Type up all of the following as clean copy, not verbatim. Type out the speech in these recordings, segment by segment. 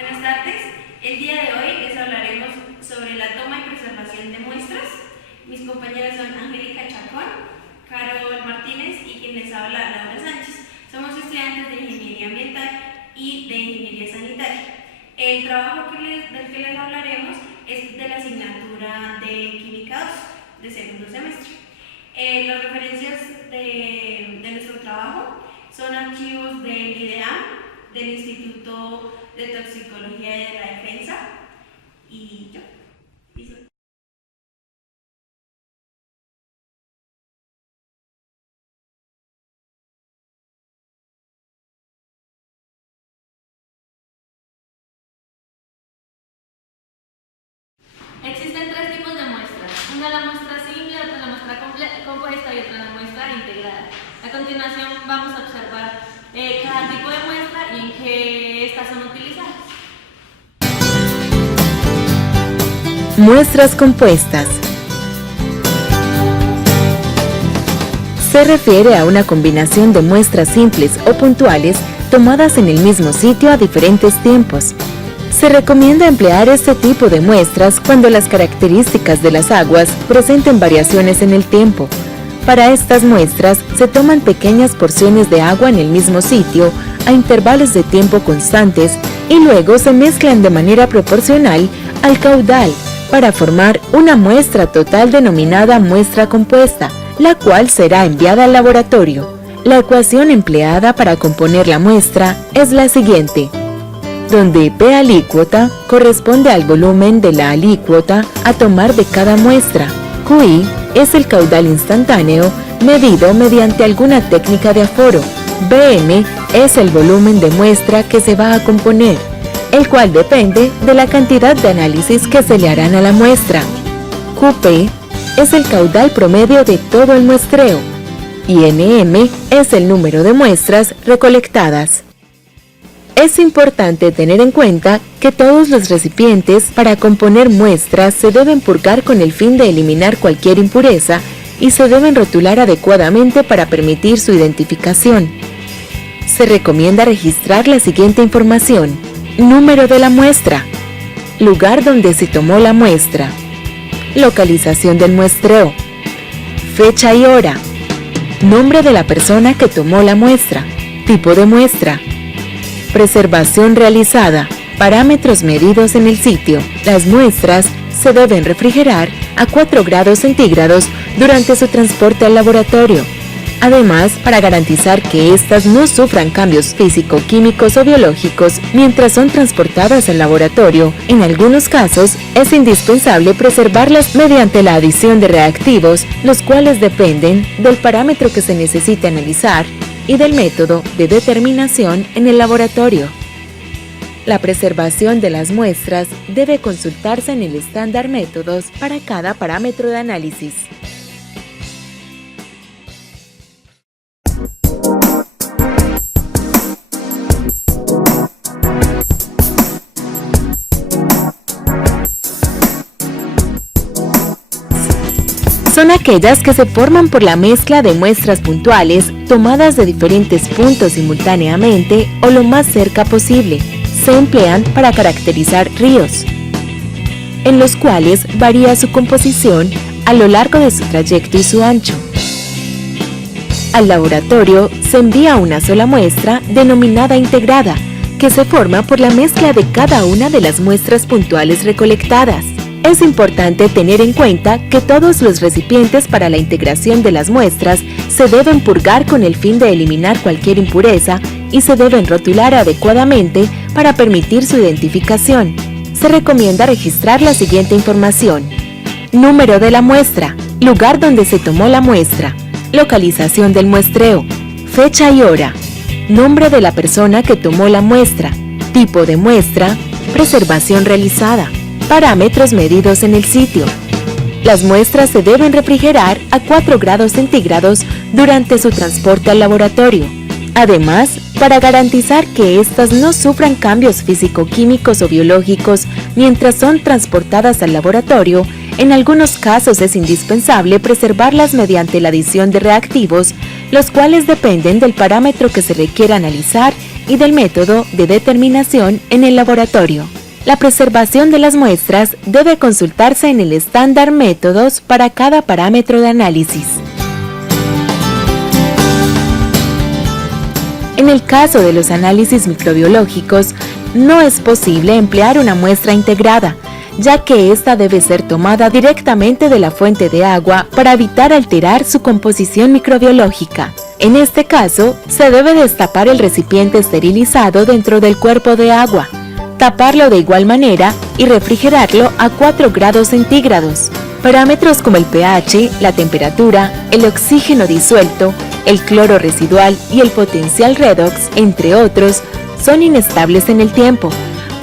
Buenas tardes, el día de hoy les hablaremos sobre la toma y preservación de muestras. Mis compañeras son Angélica Chacón, Carol Martínez y quien les habla, Laura Sánchez. Somos estudiantes de Ingeniería Ambiental y de Ingeniería Sanitaria. El trabajo del que les hablaremos es de la asignatura de Química 2 de segundo semestre. Las referencias de nuestro trabajo son archivos del IDEAM, del Instituto de Toxicología y de la Defensa y yo. Existen tres tipos de muestras, una la muestra simple, otra la muestra compuesta y otra la muestra integrada. A continuación vamos a observar cada tipo de muestra y en qué estas son utilizadas. Muestras compuestas. Se refiere a una combinación de muestras simples o puntuales tomadas en el mismo sitio a diferentes tiempos. Se recomienda emplear este tipo de muestras cuando las características de las aguas presenten variaciones en el tiempo. Para estas muestras se toman pequeñas porciones de agua en el mismo sitio a intervalos de tiempo constantes y luego se mezclan de manera proporcional al caudal para formar una muestra total denominada muestra compuesta, la cual será enviada al laboratorio. La ecuación empleada para componer la muestra es la siguiente, donde P alícuota corresponde al volumen de la alícuota a tomar de cada muestra. QI es el caudal instantáneo medido mediante alguna técnica de aforo. BM es el volumen de muestra que se va a componer, el cual depende de la cantidad de análisis que se le harán a la muestra. QP es el caudal promedio de todo el muestreo y NM es el número de muestras recolectadas. Es importante tener en cuenta que todos los recipientes para componer muestras se deben purgar con el fin de eliminar cualquier impureza y se deben rotular adecuadamente para permitir su identificación. Se recomienda registrar la siguiente información: número de la muestra, lugar donde se tomó la muestra, localización del muestreo, fecha y hora, nombre de la persona que tomó la muestra, tipo de muestra, preservación realizada, parámetros medidos en el sitio. Las muestras se deben refrigerar a 4 grados centígrados durante su transporte al laboratorio. Además, para garantizar que éstas no sufran cambios físico-químicos o biológicos mientras son transportadas al laboratorio, en algunos casos es indispensable preservarlas mediante la adición de reactivos, los cuales dependen del parámetro que se necesite analizar y del método de determinación en el laboratorio. La preservación de las muestras debe consultarse en el estándar métodos para cada parámetro de análisis. Son aquellas que se forman por la mezcla de muestras puntuales tomadas de diferentes puntos simultáneamente o lo más cerca posible. Se emplean para caracterizar ríos, en los cuales varía su composición a lo largo de su trayecto y su ancho. Al laboratorio se envía una sola muestra denominada integrada, que se forma por la mezcla de cada una de las muestras puntuales recolectadas. Es importante tener en cuenta que todos los recipientes para la integración de las muestras se deben purgar con el fin de eliminar cualquier impureza y se deben rotular adecuadamente para permitir su identificación. Se recomienda registrar la siguiente información: número de la muestra, lugar donde se tomó la muestra, localización del muestreo, fecha y hora, nombre de la persona que tomó la muestra, tipo de muestra, preservación realizada, parámetros medidos en el sitio. Las muestras se deben refrigerar a 4 grados centígrados durante su transporte al laboratorio. Además, para garantizar que éstas no sufran cambios físico-químicos o biológicos mientras son transportadas al laboratorio, en algunos casos es indispensable preservarlas mediante la adición de reactivos, los cuales dependen del parámetro que se requiera analizar y del método de determinación en el laboratorio. La preservación de las muestras debe consultarse en el estándar métodos para cada parámetro de análisis. En el caso de los análisis microbiológicos, no es posible emplear una muestra integrada, ya que ésta debe ser tomada directamente de la fuente de agua para evitar alterar su composición microbiológica. En este caso, se debe destapar el recipiente esterilizado dentro del cuerpo de agua, taparlo de igual manera y refrigerarlo a 4 grados centígrados. Parámetros como el pH, la temperatura, el oxígeno disuelto, el cloro residual y el potencial redox, entre otros, son inestables en el tiempo,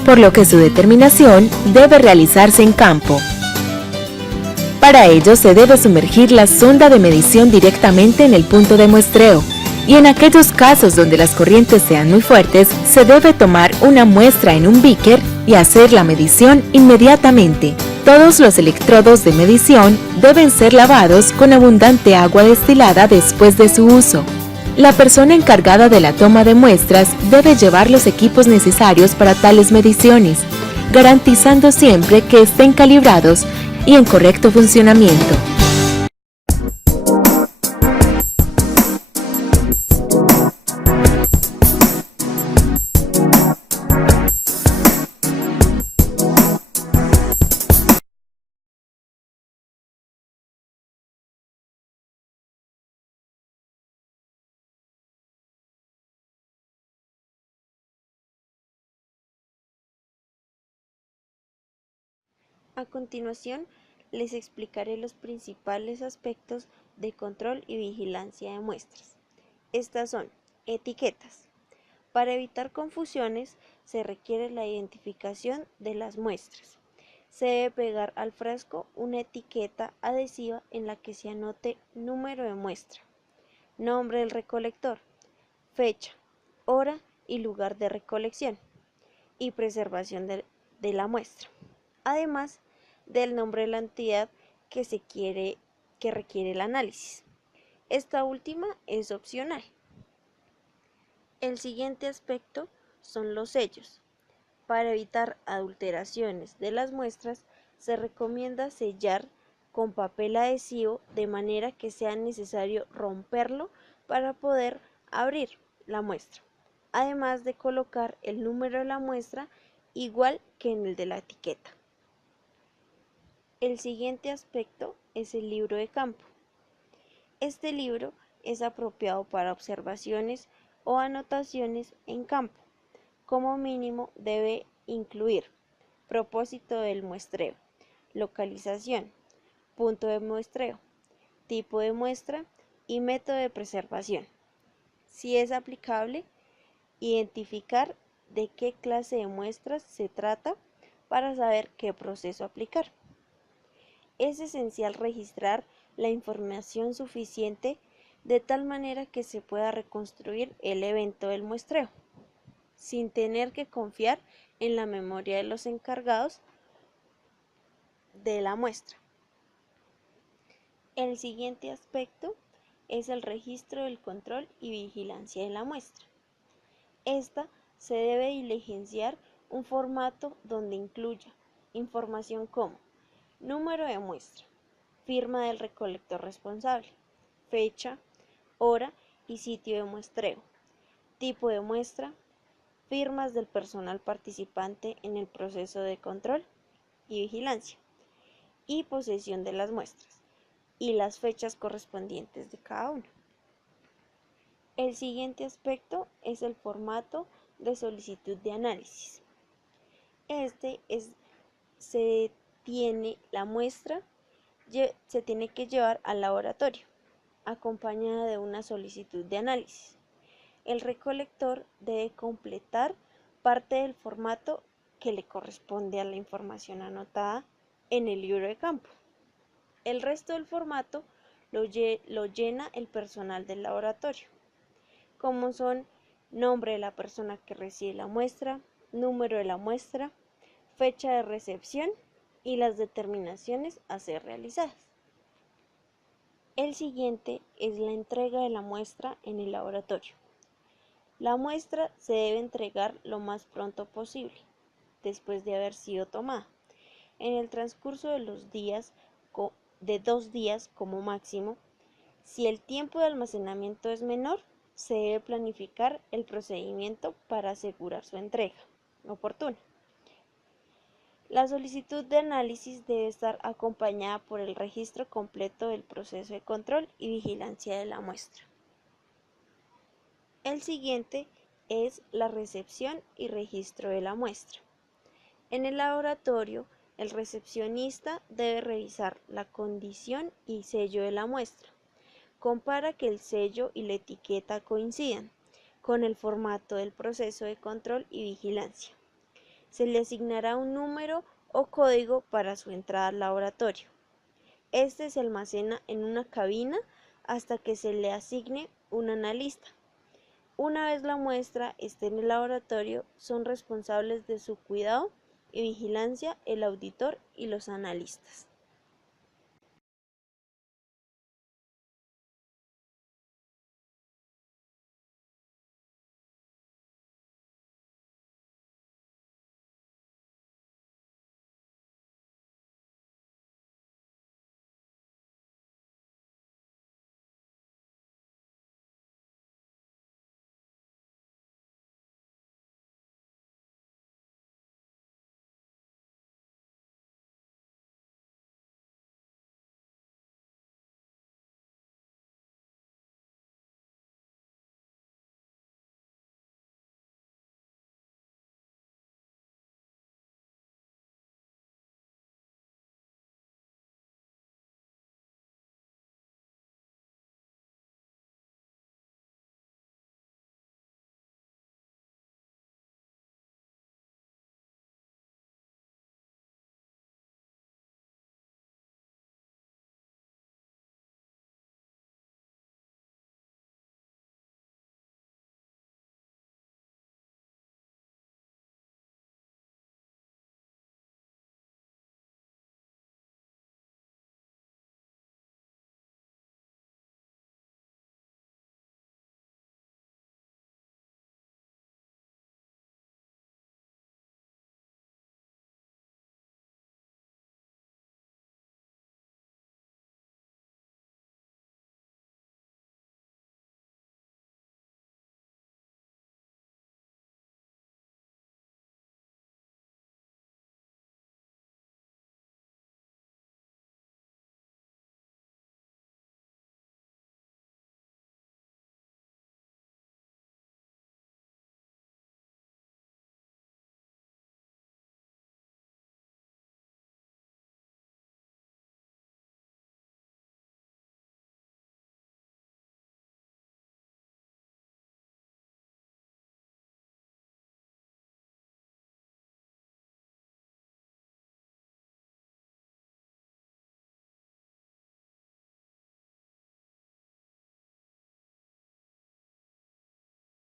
por lo que su determinación debe realizarse en campo. Para ello se debe sumergir la sonda de medición directamente en el punto de muestreo, y en aquellos casos donde las corrientes sean muy fuertes, se debe tomar una muestra en un beaker y hacer la medición inmediatamente. Todos los electrodos de medición deben ser lavados con abundante agua destilada después de su uso. La persona encargada de la toma de muestras debe llevar los equipos necesarios para tales mediciones, garantizando siempre que estén calibrados y en correcto funcionamiento. A continuación, les explicaré los principales aspectos de control y vigilancia de muestras. Estas son etiquetas. Para evitar confusiones, se requiere la identificación de las muestras. Se debe pegar al frasco una etiqueta adhesiva en la que se anote número de muestra, nombre del recolector, fecha, hora y lugar de recolección y preservación de la muestra, además del nombre de la entidad que requiere el análisis. Esta última es opcional. El siguiente aspecto son los sellos. Para evitar adulteraciones de las muestras, se recomienda sellar con papel adhesivo de manera que sea necesario romperlo para poder abrir la muestra, además de colocar el número de la muestra igual que en el de la etiqueta. El siguiente aspecto es el libro de campo. Este libro es apropiado para observaciones o anotaciones en campo. Como mínimo debe incluir propósito del muestreo, localización, punto de muestreo, tipo de muestra y método de preservación. Si es aplicable, identificar de qué clase de muestras se trata para saber qué proceso aplicar. Es esencial registrar la información suficiente de tal manera que se pueda reconstruir el evento del muestreo, sin tener que confiar en la memoria de los encargados de la muestra. El siguiente aspecto es el registro del control y vigilancia de la muestra. Esta se debe diligenciar un formato donde incluya información como número de muestra, firma del recolector responsable, fecha, hora y sitio de muestreo, tipo de muestra, firmas del personal participante en el proceso de control y vigilancia, y posesión de las muestras, y las fechas correspondientes de cada uno. El siguiente aspecto es el formato de solicitud de análisis. La muestra se tiene que llevar al laboratorio, acompañada de una solicitud de análisis. El recolector debe completar parte del formato que le corresponde a la información anotada en el libro de campo. El resto del formato lo llena el personal del laboratorio, como son nombre de la persona que recibe la muestra, número de la muestra, fecha de recepción y las determinaciones a ser realizadas. El siguiente es la entrega de la muestra en el laboratorio. La muestra se debe entregar lo más pronto posible, después de haber sido tomada. En el transcurso de los días, de 2 días como máximo, si el tiempo de almacenamiento es menor, se debe planificar el procedimiento para asegurar su entrega oportuna. La solicitud de análisis debe estar acompañada por el registro completo del proceso de control y vigilancia de la muestra. El siguiente es la recepción y registro de la muestra. En el laboratorio, el recepcionista debe revisar la condición y sello de la muestra. Compara que el sello y la etiqueta coincidan con el formato del proceso de control y vigilancia. Se le asignará un número o código para su entrada al laboratorio. Este se almacena en una cabina hasta que se le asigne un analista. Una vez la muestra esté en el laboratorio, son responsables de su cuidado y vigilancia el auditor y los analistas.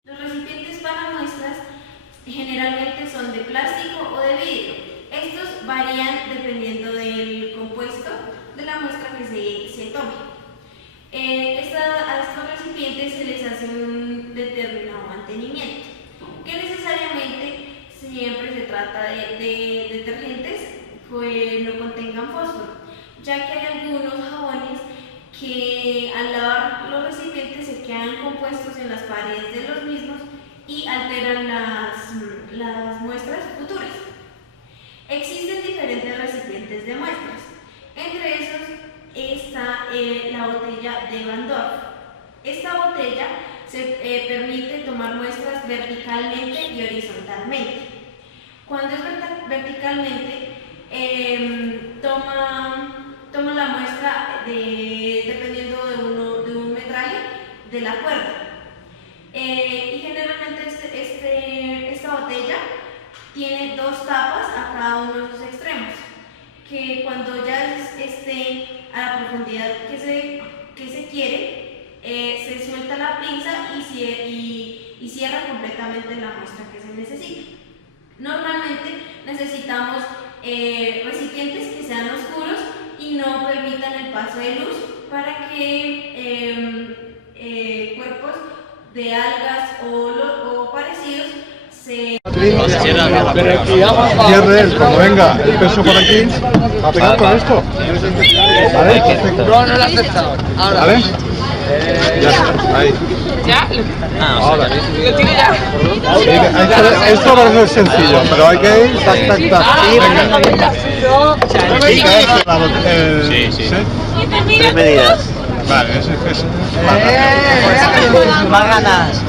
Los recipientes para muestras generalmente son de plástico o de vidrio. Estos varían dependiendo del compuesto de la muestra que se tome. A estos recipientes se les hace un determinado mantenimiento, que necesariamente siempre se trata de detergentes que no contengan fósforo, ya que hay algunos jabones que al lavar los recipientes se quedan compuestos en las paredes de los mismos y alteran las muestras futuras. Existen diferentes recipientes de muestras. Entre esos está la botella de Van Dorp. Esta botella se permite tomar muestras verticalmente y horizontalmente. Cuando es verticalmente, toma la muestra dependiendo de un metraje de la cuerda. Y generalmente esta botella tiene 2 tapas a cada uno de sus extremos, que cuando ya esté a la profundidad que se quiere, se suelta la pinza y cierra completamente la muestra que se necesita. Normalmente necesitamos recipientes que sean oscuros y no permitan el paso de luz para que cuerpos de algas o parecidos se... Cierre él, cuando venga el peso por aquí, va a pegar con esto. ¿Vale? No, no lo ha aceptado. Ahora. ¿Vale? Ya está, ahí. ¿Ya? Ahora. Lo tiro ya. Esto parece sencillo, pero hay que ir tac, tac, tac. Venga. Pica este lado. Sí. Tres medidas. Vale, ese es Más ganas.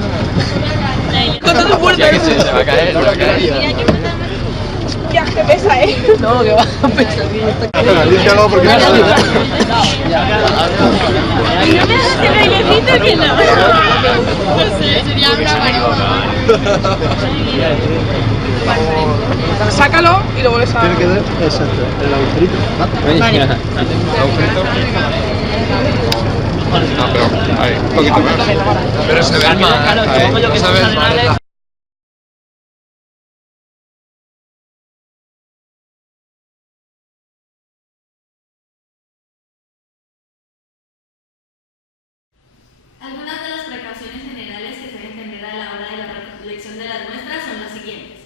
Con todo fuerte. Ya que se va a caer, se va a caer. Ya, que pesa, No, que va a pesar. Espera, lícialo porque... No me hagas el bailecito que no. No sé, sería bravo. Sácalo y lo vuelves a... Tiene que ver, exacto, el agujerito. Vale. El agujerito. No, pero ahí, un poquito más. Pero se ve más, ahí, ¿sabes? Algunas de las precauciones generales que se deben tener a la hora de la recolección de las muestras son las siguientes.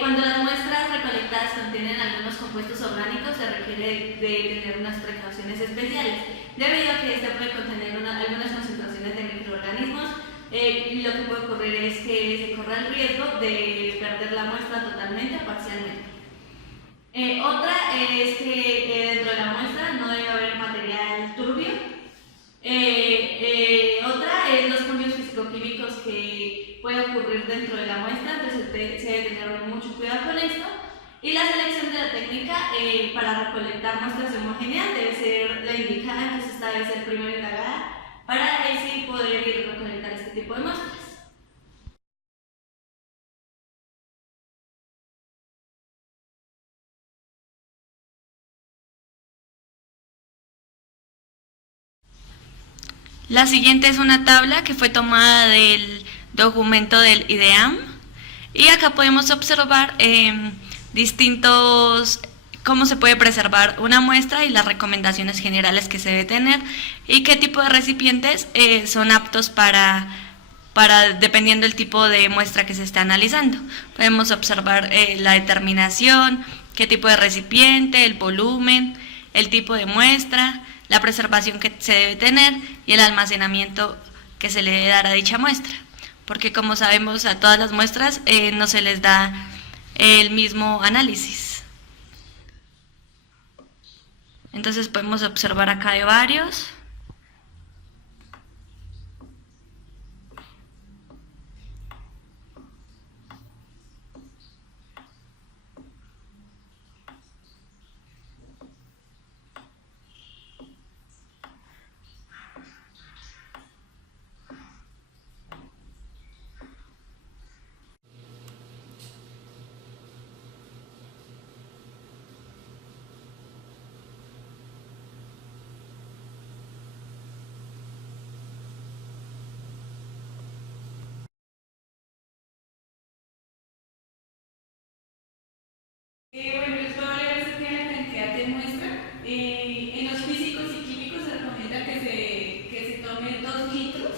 Cuando las muestras recolectadas contienen algunos compuestos orgánicos, se requiere de tener unas precauciones especiales, debido a que este puede contener algunas concentraciones de microorganismos. Lo que puede ocurrir es que se corra el riesgo de perder la muestra totalmente o parcialmente. Otra es que dentro de la muestra no debe haber material turbio. Otra es los cambios físico-químicos que pueden ocurrir dentro de la muestra, entonces se debe tener mucho cuidado con esto. Y la selección de la técnica para recolectar muestras de homogeneidad debe ser la indicada, entonces esta debe ser primero indagada para ahí sí poder ir a recolectar este tipo de muestras. La siguiente es una tabla que fue tomada del documento del IDEAM y acá podemos observar distintos cómo se puede preservar una muestra y las recomendaciones generales que se debe tener y qué tipo de recipientes son aptos para dependiendo del tipo de muestra que se está analizando. Podemos observar la determinación, qué tipo de recipiente, el volumen, el tipo de muestra, la preservación que se debe tener y el almacenamiento que se le debe dar a dicha muestra, porque como sabemos a todas las muestras no se les da el mismo análisis. Entonces podemos observar acá de varios. Bueno, les voy a hablar acerca de la cantidad de muestra. En los físicos y químicos se recomienda que se tome 2 litros.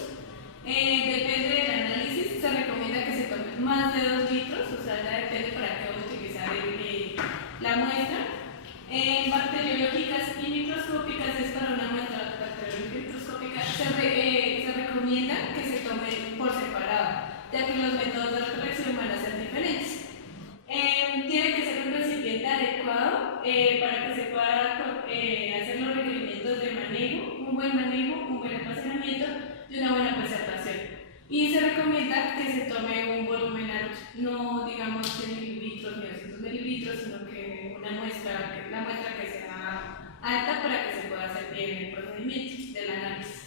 Depende del análisis, se recomienda que se tome más de 2 litros, o sea, ya depende para qué vamos a utilizar la muestra. En bacteriológicas y microscópicas es para una muestra bacteriológica y microscópica, se recomienda que se tome por separado, ya que los métodos de recolección van a ser diferentes. Tiene que ser un recipiente adecuado para que se pueda hacer los requerimientos de manejo, un buen almacenamiento y una buena preservación. Y se recomienda que se tome un volumen alto, no digamos 100 mililitros ni 200 mililitros, sino que la muestra que sea alta para que se pueda hacer bien el procedimiento del análisis.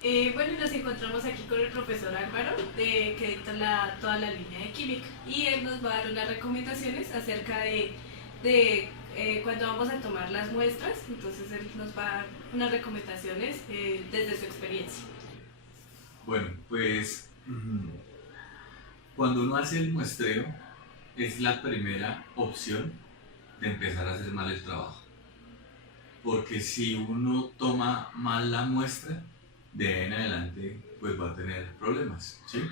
Bueno, nos encontramos aquí con el profesor Álvaro, que dicta toda la línea de química, y él nos va a dar unas recomendaciones acerca de cuando vamos a tomar las muestras. Entonces él nos va a dar unas recomendaciones desde su experiencia. Bueno, pues cuando uno hace el muestreo es la primera opción de empezar a hacer mal el trabajo, porque si uno toma mal la muestra, de ahí en adelante pues va a tener problemas, ¿sí?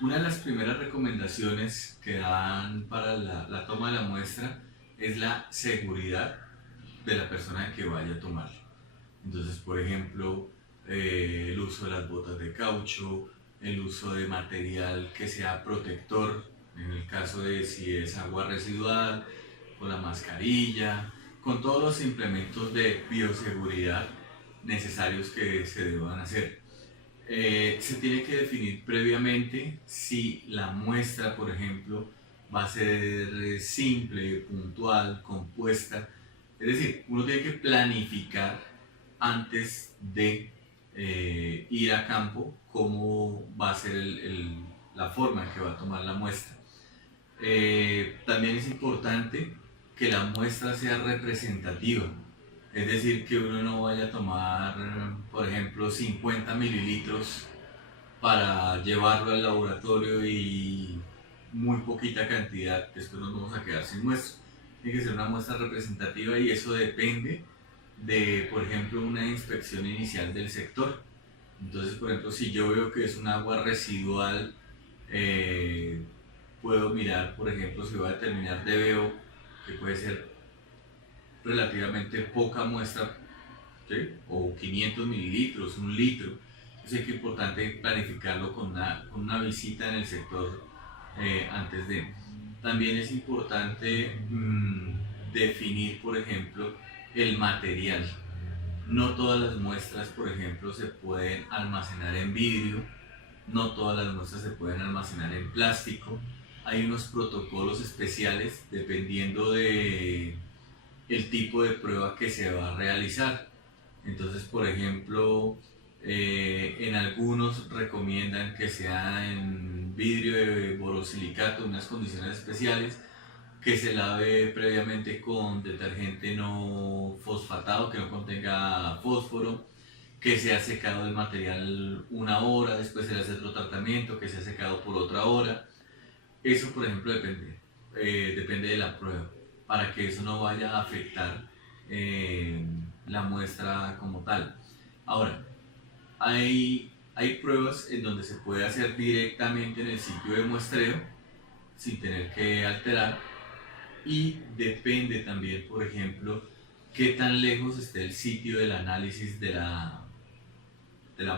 Una de las primeras recomendaciones que dan para la toma de la muestra es la seguridad de la persona que vaya a tomarla. Entonces, por ejemplo, el uso de las botas de caucho, el uso de material que sea protector, en el caso de si es agua residual, con la mascarilla, con todos los implementos de bioseguridad necesarios que se deban hacer. Se tiene que definir previamente si la muestra, por ejemplo, va a ser simple, puntual, compuesta. Es decir, uno tiene que planificar antes de ir a campo cómo va a ser la forma en que va a tomar la muestra. También es importante que la muestra sea representativa, es decir, que uno no vaya a tomar, por ejemplo, 50 mililitros para llevarlo al laboratorio y muy poquita cantidad, después nos vamos a quedar sin muestra. Tiene que ser una muestra representativa, y eso depende de, por ejemplo, una inspección inicial del sector. Entonces, por ejemplo, si yo veo que es un agua residual, puedo mirar, por ejemplo, si voy a determinar DBO, que puede ser relativamente poca muestra, ¿sí? O 500 mililitros, 1 litro. Entonces es importante planificarlo con una visita en el sector antes de. También es importante definir, por ejemplo, el material. No todas las muestras, por ejemplo, se pueden almacenar en vidrio, no todas las muestras se pueden almacenar en plástico. Hay unos protocolos especiales dependiendo de el tipo de prueba que se va a realizar. Entonces, por ejemplo, en algunos recomiendan que sea en vidrio de borosilicato, unas condiciones especiales, que se lave previamente con detergente no fosfatado, que no contenga fósforo, que sea secado el material 1 hora, después se le hace otro tratamiento, que sea secado por otra hora. Eso, por ejemplo, depende de la prueba, para que eso no vaya a afectar la muestra como tal. Ahora, hay pruebas en donde se puede hacer directamente en el sitio de muestreo sin tener que alterar, y depende también, por ejemplo, qué tan lejos esté el sitio del análisis de la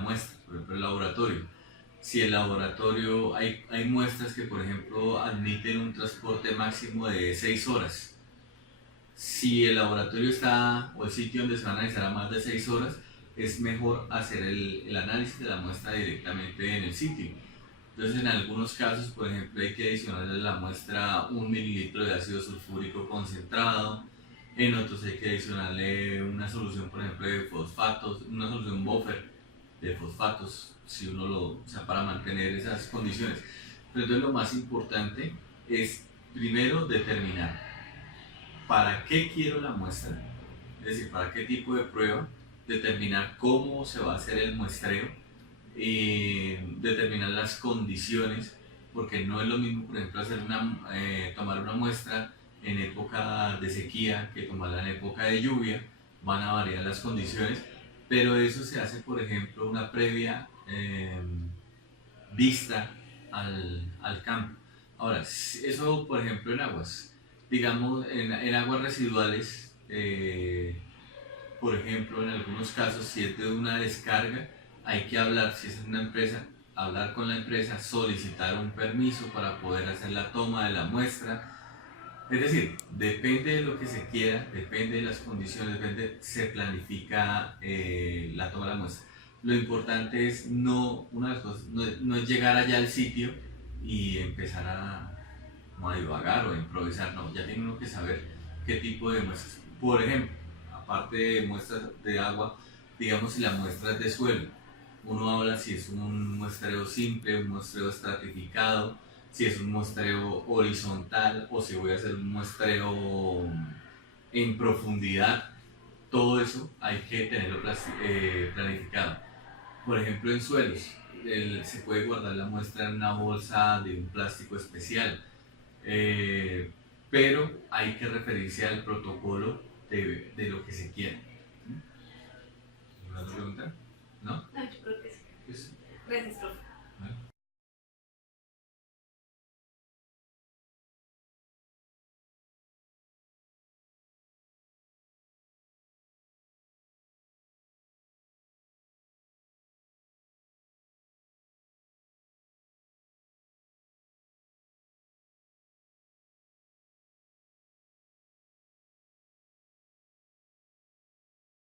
muestra, por ejemplo el laboratorio. Si el laboratorio, hay muestras que, por ejemplo, admiten un transporte máximo de 6 horas. Si el laboratorio está, o el sitio donde se va a analizar, a más de 6 horas, es mejor hacer el análisis de la muestra directamente en el sitio. Entonces, en algunos casos, por ejemplo, hay que adicionarle a la muestra 1 mililitro de ácido sulfúrico concentrado. En otros hay que adicionarle una solución, por ejemplo, de fosfatos, una solución buffer de fosfatos, si uno o sea, para mantener esas condiciones. Pero entonces lo más importante es primero determinar para qué quiero la muestra, es decir, para qué tipo de prueba, determinar cómo se va a hacer el muestreo, determinar las condiciones, porque no es lo mismo, por ejemplo, tomar una muestra en época de sequía que tomarla en época de lluvia. Van a variar las condiciones, pero eso se hace, por ejemplo, una previa vista al campo. Ahora, eso, por ejemplo, en aguas, digamos, en aguas residuales, por ejemplo, en algunos casos, si es de una descarga, hay que hablar, si es una empresa, hablar con la empresa, solicitar un permiso para poder hacer la toma de la muestra. Es decir, depende de lo que se quiera, depende de las condiciones, se planifica la toma de la muestra. Lo importante es una de las cosas, no es llegar allá al sitio y empezar a divagar o a improvisar, no, ya tiene uno que saber qué tipo de muestras. Por ejemplo, aparte de muestras de agua, digamos si la muestra es de suelo, Uno habla si es un muestreo simple, un muestreo estratificado, si es un muestreo horizontal o si voy a hacer un muestreo en profundidad. Todo eso hay que tenerlo planificado. Por ejemplo, en suelos, se puede guardar la muestra en una bolsa de un plástico especial, pero hay que referirse al protocolo de lo que se quiere. ¿Alguna otra pregunta? ¿No? No, yo creo que sí. Pues, Gracias, profe.